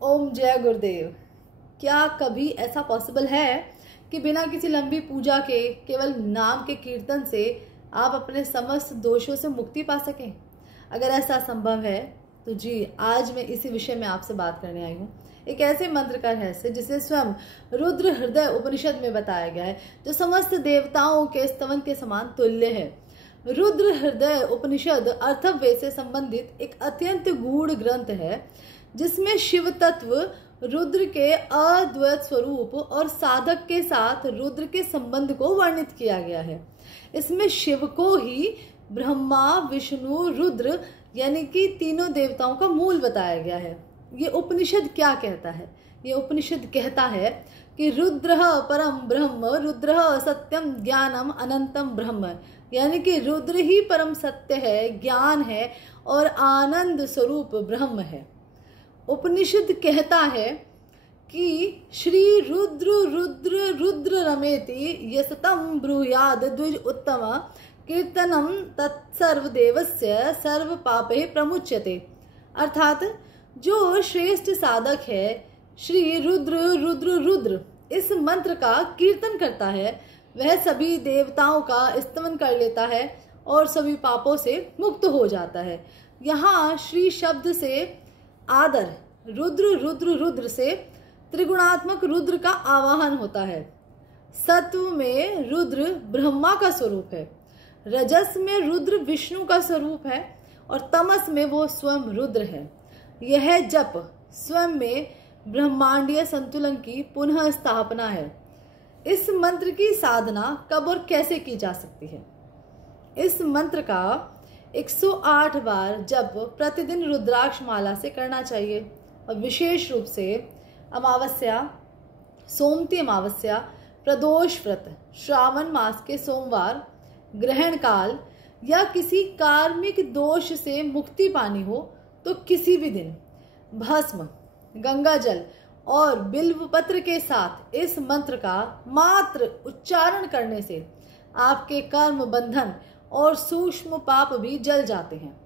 ओम जय गुरुदेव। क्या कभी ऐसा पॉसिबल है कि बिना किसी लंबी पूजा के केवल नाम के कीर्तन से आप अपने समस्त दोषों से मुक्ति पा सकें? अगर ऐसा संभव है तो जी, आज मैं इसी विषय में आपसे बात करने आई हूँ। एक ऐसे मंत्र का रहस्य जिसे स्वयं रुद्र हृदय उपनिषद में बताया गया है, जो समस्त देवताओं के स्तवन के समान तुल्य है। रुद्र हृदय उपनिषद अर्थव्य से संबंधित एक अत्यंत गूढ़ ग्रंथ है, जिसमें शिव तत्व, रुद्र के अद्वैत स्वरूप और साधक के साथ रुद्र के संबंध को वर्णित किया गया है। इसमें शिव को ही ब्रह्मा, विष्णु, रुद्र यानी कि तीनों देवताओं का मूल बताया गया है। ये उपनिषद क्या कहता है? ये उपनिषद कहता है कि रुद्र परम ब्रह्म, रुद्र सत्यम ज्ञानम अनंतम ब्रह्म, यानी कि रुद्र ही परम सत्य है, ज्ञान है और आनंद स्वरूप ब्रह्म है। उपनिषद कहता है कि श्री रुद्र रुद्र रुद्र रमेति यस्तम ब्रूयाद द्विज उत्तम कीर्तनम तत्सर्व देवस्य सर्व पापे प्रमुच्यते। अर्थात जो श्रेष्ठ साधक है, श्री रुद्र रुद्र रुद्र इस मंत्र का कीर्तन करता है, वह सभी देवताओं का स्तवन कर लेता है और सभी पापों से मुक्त हो जाता है। यहाँ श्री शब्द से आदर, रुद्र रुद्र रुद्र से त्रिगुणात्मक रुद्र का आवाहन होता है। सत्व में रुद्र ब्रह्मा का स्वरूप है, रजस में रुद्र विष्णु का स्वरूप है और तमस में वो स्वयं रुद्र है। यह जप स्वयं में ब्रह्मांडीय संतुलन की पुनः स्थापना है। इस मंत्र की साधना कब और कैसे की जा सकती है? इस मंत्र का 108 बार जप प्रतिदिन रुद्राक्ष माला से करना चाहिए और विशेष रूप से अमावस्या, सोमती अमावस्या, प्रदोष व्रत, श्रावण मास के सोमवार, ग्रहण काल या किसी कार्मिक दोष से मुक्ति पानी हो तो किसी भी दिन भस्म, गंगा जल और बिल्व पत्र के साथ इस मंत्र का मात्र उच्चारण करने से आपके कर्म बंधन और सूक्ष्म पाप भी जल जाते हैं।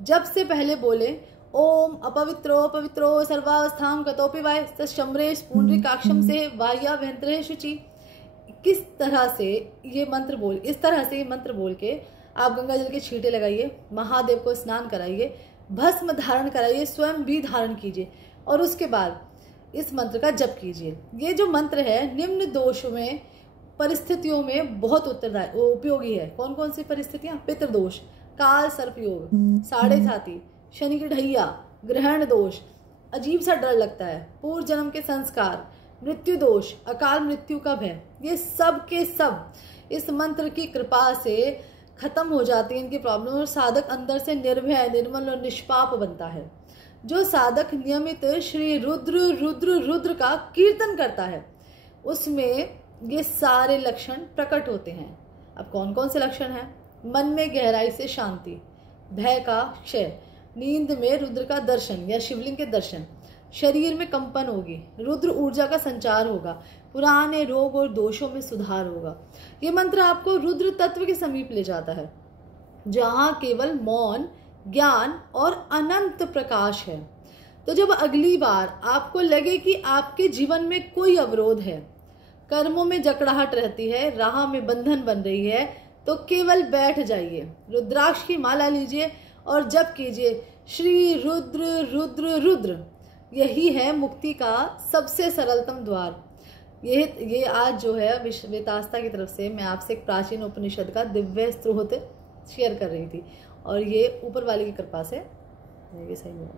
जब से पहले बोले ओम अपवित्रो पवित्रो सर्वावस्थां गतोपि वाय तस्मरेश पुंडरीकाक्षम से वाह्या व्यंतरे शुचि। इस तरह से ये मंत्र बोल के आप गंगा जल के छींटे लगाइए, महादेव को स्नान कराइए, भस्म धारण कराइए, स्वयं भी धारण कीजिए और उसके बाद इस मंत्र का जप कीजिए। ये जो मंत्र है निम्न दोष में परिस्थितियों में बहुत उपयोगी है। कौन कौन सी परिस्थितियां? पितृदोष, काल सर्प योग, साढ़े साथी, शनि की ढैया, ग्रहण दोष, अजीब सा डर लगता है, पूर्व जन्म के संस्कार, मृत्यु दोष, अकाल मृत्यु का भय, ये सब के सब इस मंत्र की कृपा से खत्म हो जाती है इनकी प्रॉब्लम और साधक अंदर से निर्भय, निर्मल और निष्पाप बनता है। जो साधक नियमित श्री रुद्र रुद्र रुद्र का कीर्तन करता है उसमें ये सारे लक्षण प्रकट होते हैं। अब कौन कौन से लक्षण हैं? मन में गहराई से शांति, भय का क्षय, नींद में रुद्र का दर्शन या शिवलिंग के दर्शन, शरीर में कंपन होगी, रुद्र ऊर्जा का संचार होगा, पुराने रोग और दोषों में सुधार होगा। ये मंत्र आपको रुद्र तत्व के समीप ले जाता है, जहां केवल मौन, ज्ञान और अनंत प्रकाश है। तो जब अगली बार आपको लगे कि आपके जीवन में कोई अवरोध है, कर्मों में जकड़ाहट रहती है, राह में बंधन बन रही है, तो केवल बैठ जाइए, रुद्राक्ष की माला लीजिए और जप कीजिए श्री रुद्र रुद्र रुद्र। यही है मुक्ति का सबसे सरलतम द्वार। ये आज जो है वेतास्ता की तरफ से मैं आपसे एक प्राचीन उपनिषद का दिव्य स्रोत शेयर कर रही थी और ये ऊपर वाले की कृपा से ये सही हुआ।